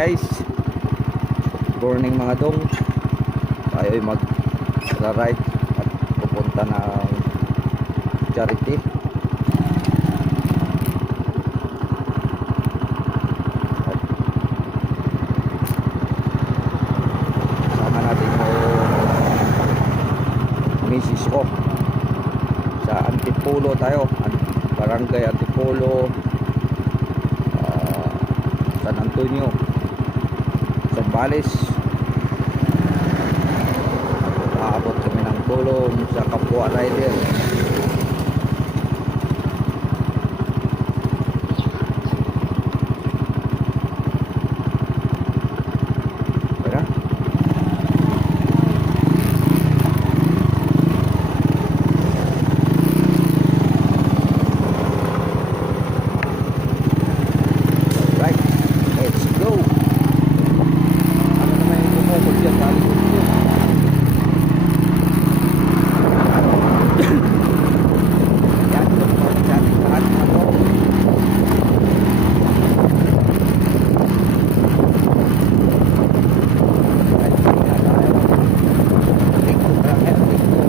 guys, morning mga dong. Tayo ay mag-ride at pupunta ng Charity. At sama natin yung misis ko sa Antipolo tayo, Barangay Antipolo, San Antonio, Zambales. Aabot kami ng tulong sa kapwa rider. Tara. Right, let's go. Ano naman yung kumukul dyan sa likod ko? Yan, yung sa ating lahat na to. Right, yan tayo. Tingko ka, tingko.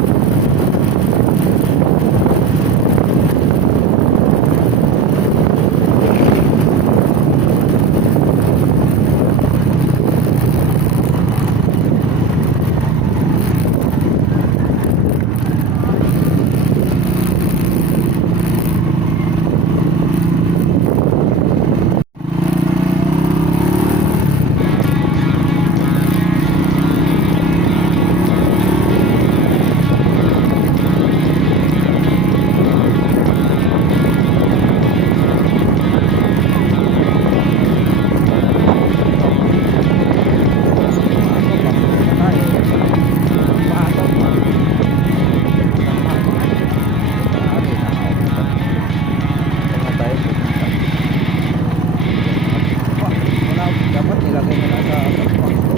Dapat nilagay mo na sa box ko.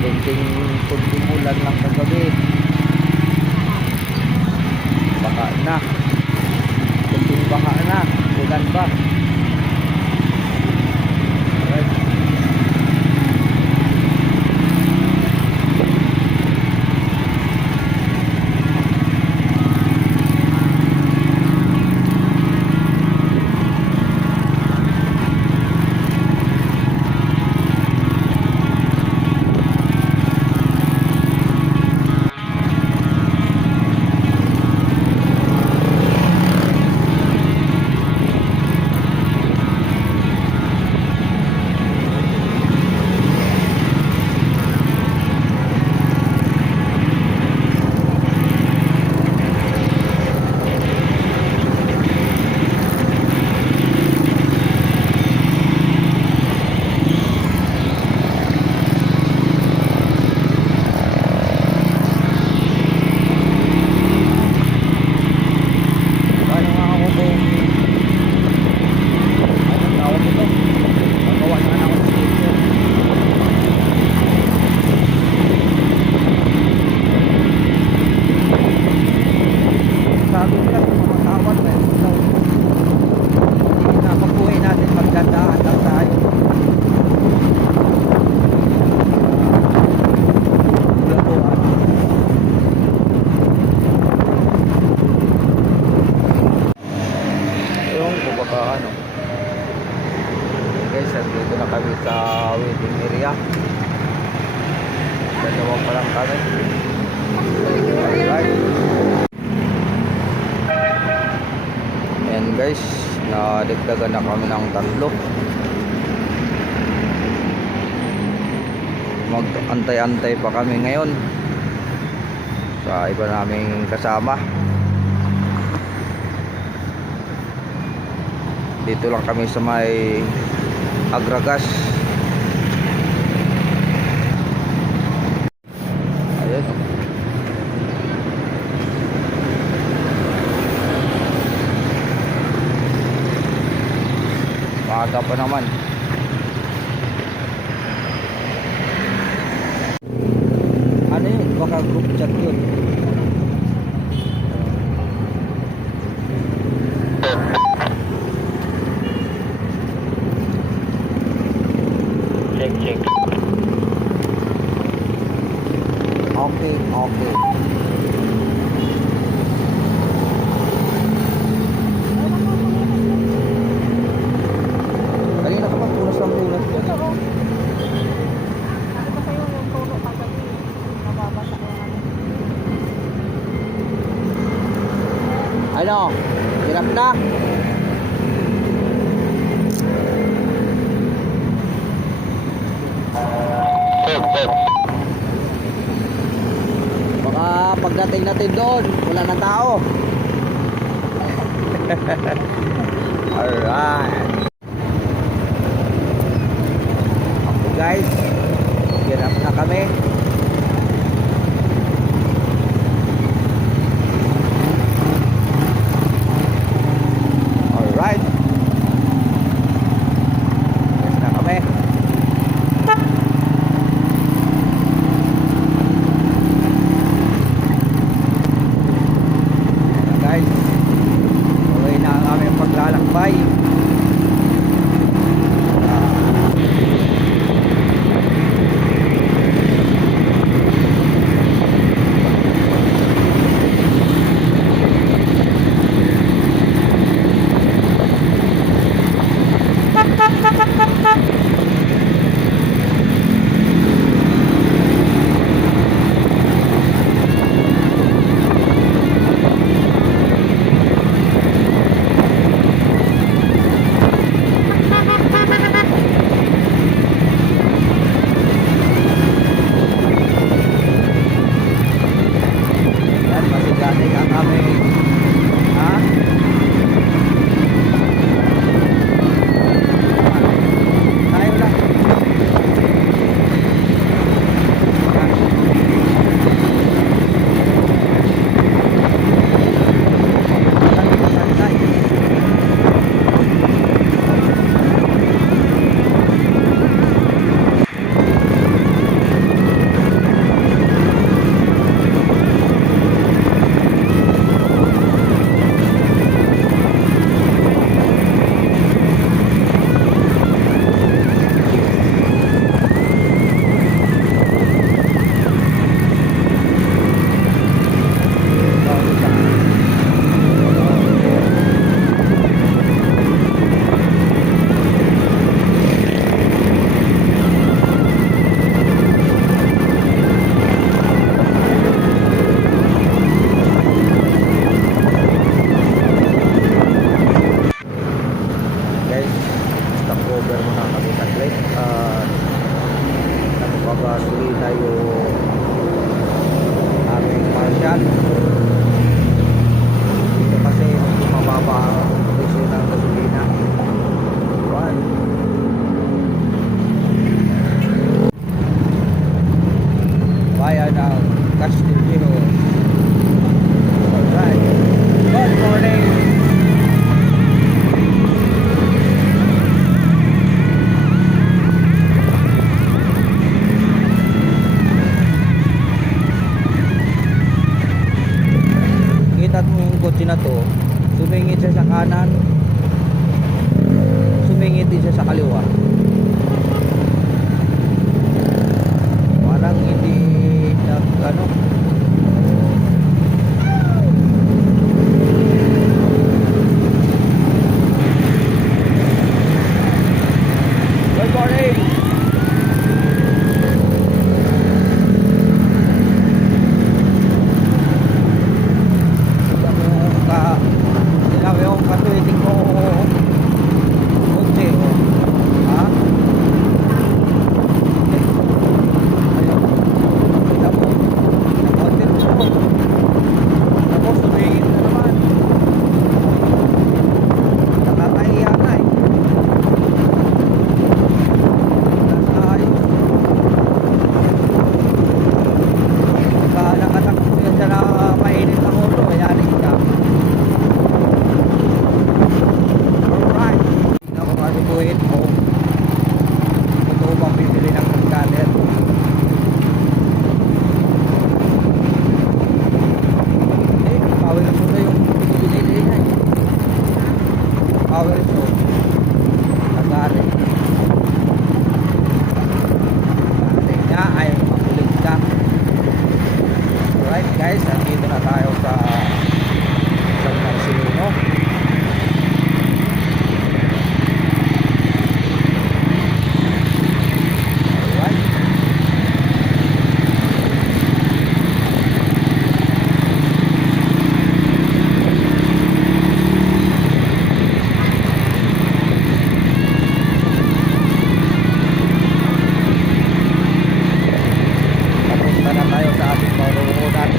Kunting ulan lang kagabi. Baka na. Kunting baka na. Ulan ba? Alright. Sabi ko lang sa mga tawad na yun, so, hindi na mabuhay natin, magdadaan lang tayo. Yung bubaka ano. Guys, dito na kami sa waiting area. Dalawa pa lang kami. Alright. Ayan guys, nadagdagan na kami ng 3. Mag-antay-antay pa kami ngayon sa iba naming kasama. Dito lang kami sa may Agragas. Ayan. Maaga pa naman. Ano yun? Baka group chat yun. Okay. Kanina ka pa, punas ng punas. Ito, oh. Sabi ko sa'yo, yung tulo kagabi, nababasa ko ano. Ano? Hirap na? Baka pagdating natin doon, wala na tao. Alright. Okay guys, hirap na kami. Alright. Yes na kami. Guys, tuloy na ang aming paglalakbay. Yan, masigating ang aming tayo lang. Guys, stop over muna kami saglit. Nagpapasuli tayo aming Marshall. Dito kasi medyo mababa ang presyo ng gasolina. One. Bayan ng Castillo. Alright. Good morning. Kita mo yung kotse na to, sumingit siya sa kanan, sumingit din siya sa kaliwa. Parang hindi nag ano. Good morning. Sila yung katuiting ko kotse, oh. Ha? Punta na tayo sa ating pauruunan.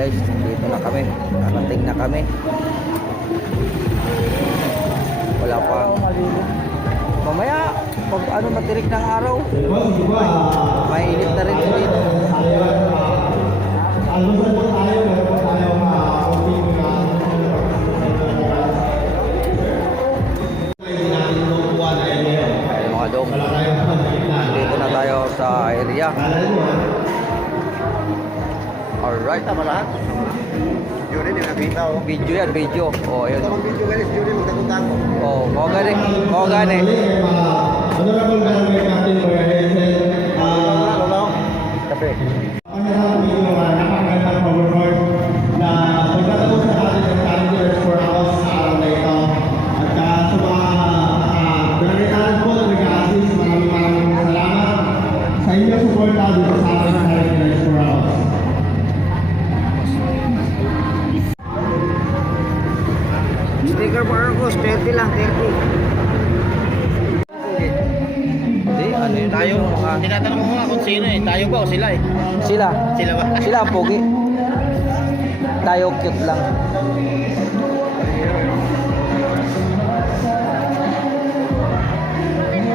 Guys, dito na kami. Narating na kami. Wala pa. Mamaya, pag ano matirik ng araw, mainit na rin dito. Ay, mga dong. Dito na tayo sa area. Alright, tama lahat. Video rin, nakita ko. Video yan, video. Oh, ayun. Ito video guys, video magkakunta ko. Oh, mo gani. Mo gani. Honorable Barangay Captain Boyahensen, Kape. ang napakagandang overboard na pagkatapos na natin ng calendars for us sa araw na ito. At sa mga barangay po na nag-a-assist, maraming salamat sa inyong suporta dito sa ating calendars for us. Sticker for Argos, 30 lang, 30. Hindi, ano yun? Tayo, tinatanong mo nga kung sino eh. Tayo ba o sila eh? Sila. Sila ba? Sila ang pogi. Tayo cute lang.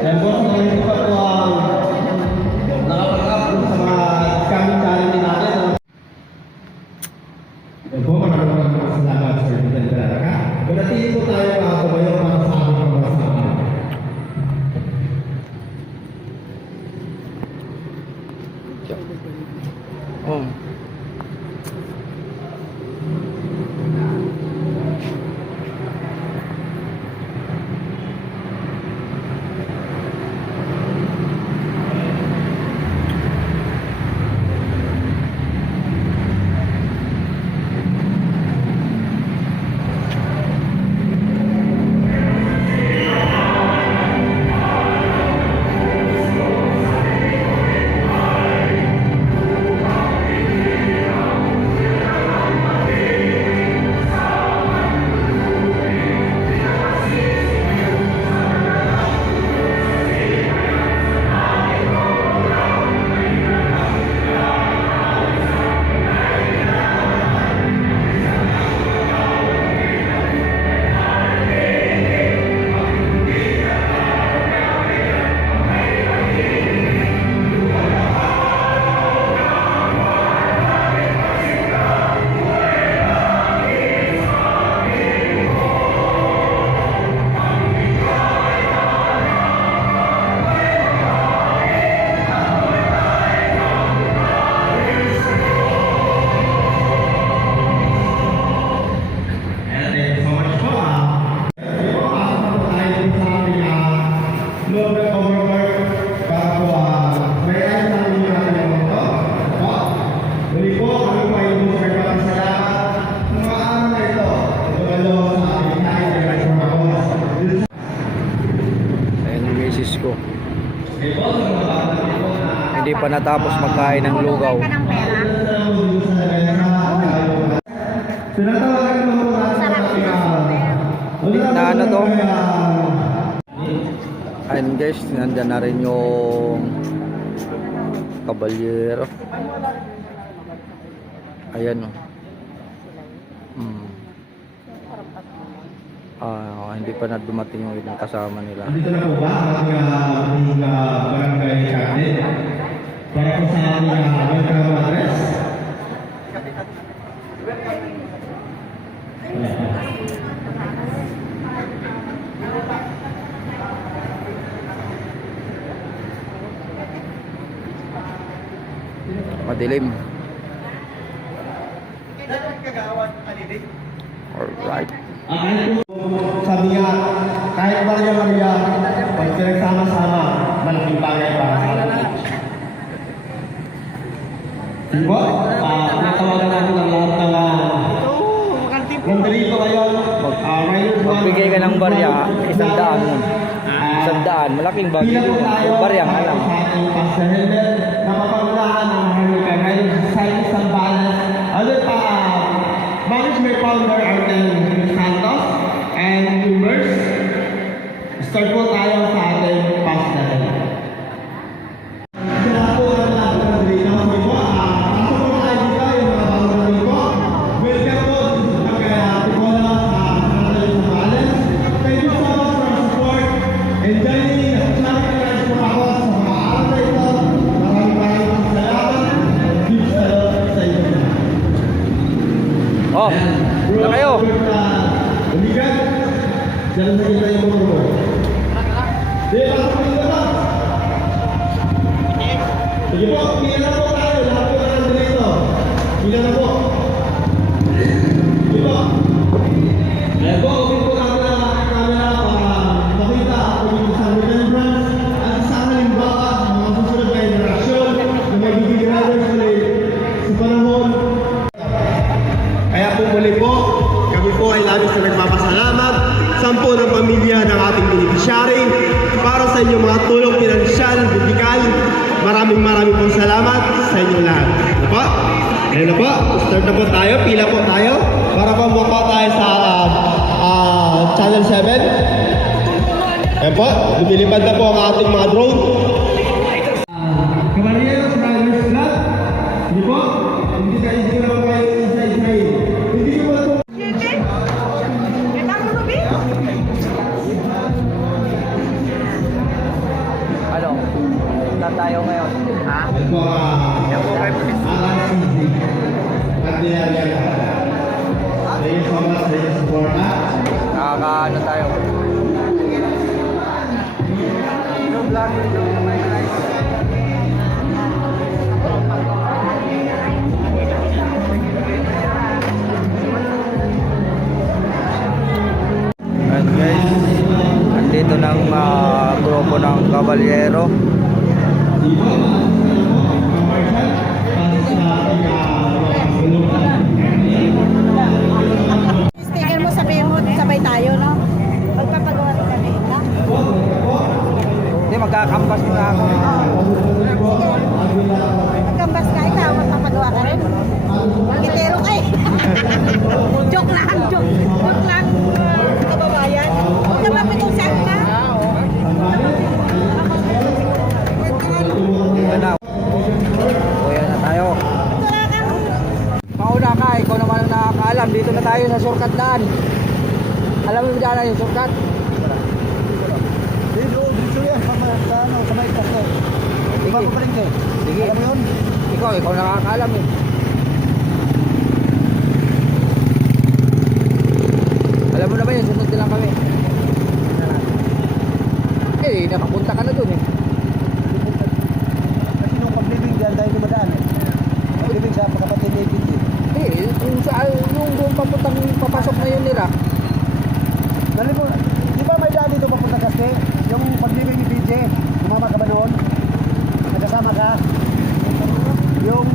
And boss, hindi pa po ang nakapag-up sa mga scamming challenge natin. Yan po, maraming salamat Sir Vital Caraca. Manatili po tayo mga kabayo para sa aming pamasahan. hindi pa natapos magkain ng lugaw. Ka ng pera. Tinatawagan mo po natin Na ano to? Ayun guys, nandyan na rin yung kabalyero. Ayan o. Hindi pa na dumating yung ibang kasama nila. Dito na po ba ang ating barangay cabinet? Para po sa aming welcome address. Madilim. Alright. Sabi nga, kahit Maria, pag pinagsama-sama, malaking bagay para sa atin. Diba? Natawagan natin ang lahat ng nandito ngayon. Magbigay ka ng barya, 100. 100, malaking bagay yun. Yung barya nga lang. Napapaglaan ang mahalikan ngayon sa Society ng Balance. Management founder Arnel Santos and members. Start po tayo sa ating past natin. Sila po ang lahat ng dito. Pasok po tayo dito yung mga bago namin po. Welcome po sa Pagkaya sa Society ng Balance. Thank you so much for your support and joining the Charity po ako sa mga araw na ito. Maraming salamat. Keep safe sa inyo. Oh, na kayo. Umigat. Diyan sa kita yung mga bro. Di, pasok po yung labas. Sige po, pila na po tayo. Lahat po na nandun ito. Pila na po. Sige po. Ayan po, open po natin ang camera para makita ang pag-ibig sa remembrance at sa halimbawa mga susunod na interaksyon na magiging brothers ulit sa panahon. Kaya po muli po, kami po ay labis na nagpapasalamat sa po ng pamilya ng ating beneficiary para sa inyong mga tulong pinansyal, medikal. Maraming pong salamat sa inyo lahat. Ano po? Ayun na po, start na po tayo, pila po tayo para po mukha tayo sa Channel 7. Ayun po, lumilipad na po ang ating mga drone. Caballeros, Riders Club. Hindi po, hindi na po kayo isa-isahin. Hindi ko ba ito? Ano? Saan tayo ngayon? Ha? Ito Thank you so much for your support. Nakaka-ano tayo? And guys, andito ng grupo ng kabalyero. Sticker mo, sabihin mo, sabay tayo, no? Magpapagawa ka kami, no? Hindi, magkakambas na ako. Magkambas ka, ikaw, magpapagawa ka rin. Magkitero ka eh. Joke lang, joke lang. Kababayan. Huwag ka mapitong saan ka. Yan na. Kuya na tayo. Mauna ka, ikaw naman ang nakakaalam. Dito na tayo sa shortcut daan. Alam mo yung daan yung shortcut? Dito yan, sa may kaso. Iba ko pa rin kayo. Sige. Alam mo yun? Ikaw nakakaalam eh. Alam mo naman yun, sunod lang kami. Eh, nakapunta ka na dun eh. Kasi nung pag-living dyan, dahil dumadaan eh. Pag-living sa kapatid ni APT. Eh, yung doon papasok na yun nila. Dali mo, di ba may daan dito papunta kasi? Yung pag-living ni BJ, umama ka ba noon? Nagkasama ka? Yung